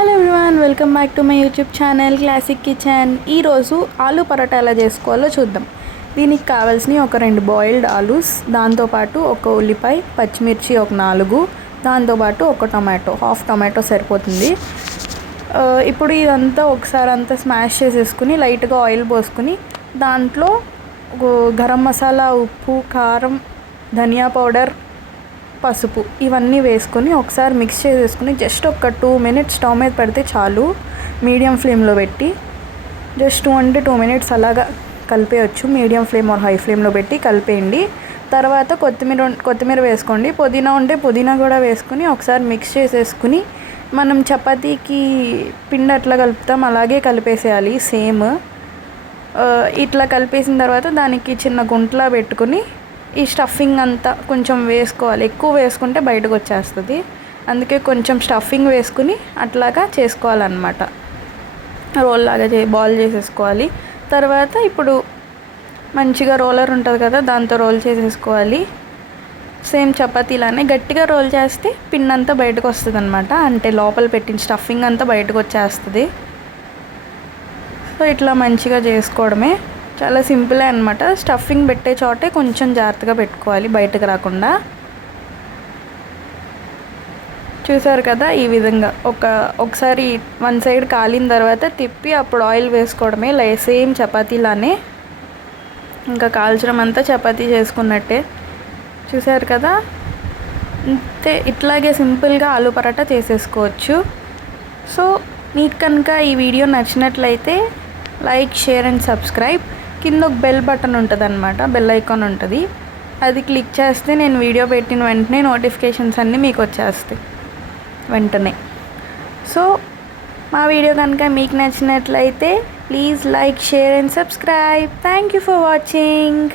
Hello everyone, welcome back to my YouTube channel classic kitchen. ఈరోజు ఆలు పరోటా ఎలా చేసుకోవాలో చూద్దాం. దీనికి కావాల్సిన ఒక 2 బాయిల్డ్ ఆలూస్, దాంతోపాటు ఒక ఉల్లిపాయ, పచ్చిమిర్చి ఒక 4, దాంతోపాటు ఒక టొమాటో, హాఫ్ టొమాటో సరిపోతుంది. ఇప్పుడు ఇదంతా ఒకసారి అంతా స్మాష్ చేసేసుకుని లైట్గా ఆయిల్ పోసుకుని దాంట్లో గరం మసాలా, ఉప్పు, కారం, ధనియా పౌడర్, పసుపు ఇవన్నీ వేసుకొని ఒకసారి మిక్స్ చేసేసుకుని జస్ట్ ఒక 2 minutes స్టవ్ మీద పెడితే చాలు. మీడియం ఫ్లేమ్లో పెట్టి జస్ట్ 1 to 2 minutes అలాగా కలిపేయచ్చు. మీడియం ఫ్లేమ్ ఆర్ హై ఫ్లేమ్లో పెట్టి కలిపేయండి. తర్వాత కొత్తిమీర వేసుకోండి. పుదీనా ఉంటే పుదీనా కూడా వేసుకుని ఒకసారి మిక్స్ చేసేసుకుని మనం చపాతీకి పిండి అట్లా కలుపుతాం అలాగే కలిపేసేయాలి సేమ్. ఇట్లా కలిపేసిన తర్వాత దానికి చిన్న గుంటలా పెట్టుకుని ఈ స్టఫింగ్ అంతా కొంచెం వేసుకోవాలి. ఎక్కువ వేసుకుంటే బయటకు వచ్చేస్తుంది, అందుకే కొంచెం స్టఫింగ్ వేసుకుని అట్లాగా చేసుకోవాలన్నమాట. రోల్ లాగా బాల్ చేసేసుకోవాలి. తర్వాత ఇప్పుడు మంచిగా రోలర్ ఉంటుంది కదా, దాంతో రోల్ చేసేసుకోవాలి. సేమ్ చపాతీలానే గట్టిగా రోల్ చేస్తే పిన్ అంతా బయటకు వస్తుంది అనమాట, అంటే లోపల పెట్టిన స్టఫింగ్ అంతా బయటకు వచ్చేస్తుంది. సో ఇట్లా మంచిగా చేసుకోవడమే, చాలా సింపులే అనమాట. స్టఫింగ్ పెట్టే చోటే కొంచెం జాగ్రత్తగా పెట్టుకోవాలి బయటకు రాకుండా. చూసారు కదా, ఈ విధంగా ఒకసారి 1 side కాలిన తర్వాత తిప్పి అప్పుడు ఆయిల్ వేసుకోవడమే. సేమ్ చపాతీలానే ఇంకా కాల్చడం అంతా చపాతీ చేసుకున్నట్టే. చూసారు కదా, అంతే. ఇట్లాగే సింపుల్గా ఆలు పరాటా చేసేసుకోవచ్చు. సో మీకు కనుక ఈ వీడియో నచ్చినట్లయితే లైక్, షేర్ అండ్ సబ్స్క్రైబ్. కింద ఒక బెల్ బటన్ ఉంటుంది అనమాట, బెల్ ఐకాన్ ఉంటుంది. అది క్లిక్ చేస్తే నేను వీడియో పెట్టిన వెంటనే నోటిఫికేషన్స్ అన్నీ మీకు వచ్చేస్తాయి వెంటనే. సో మా వీడియో కనుక మీకు నచ్చినట్లయితే please like, share and subscribe. Thank you for watching.